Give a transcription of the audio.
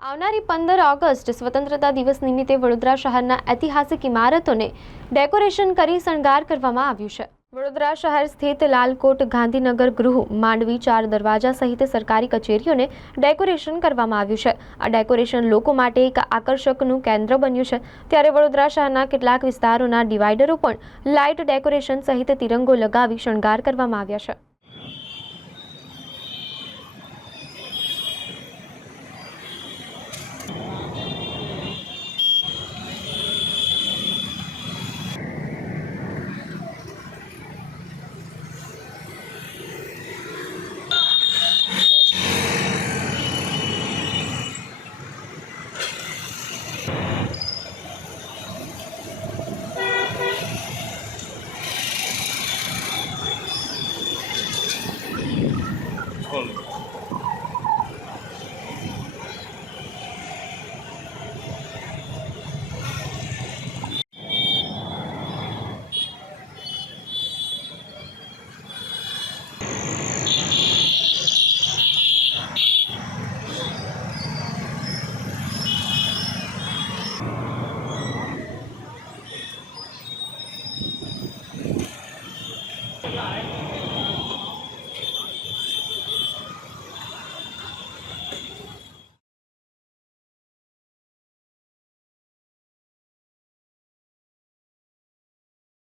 આવનારી 15 ઓગસ્ટ સ્વતંત્રતા દિવસ નિમિત્તે વડોદરા શહેરના ઐતિહાસિક ઇમારતોને ડેકોરેશન કરી શણગાર કરવામાં આવ્યું છે। વડોદરા શહેર સ્થિત લાલકોટ, ગાંધીનગર ગૃહ, માંડવી, 4 દરવાજા સહિત સરકારી કચેરીઓને ડેકોરેશન કરવામાં આવ્યું છે। આ ડેકોરેશન લોકો માટે એક આકર્ષકનું કેન્દ્ર બન્યું છે। ત્યારે વડોદરા શહેરના કેટલાક વિસ્તારોના ડિવાઈડરો પણ લાઇટ ડેકોરેશન સહિત તિરંગો લગાવી શણગાર કરવામાં આવ્યા છે।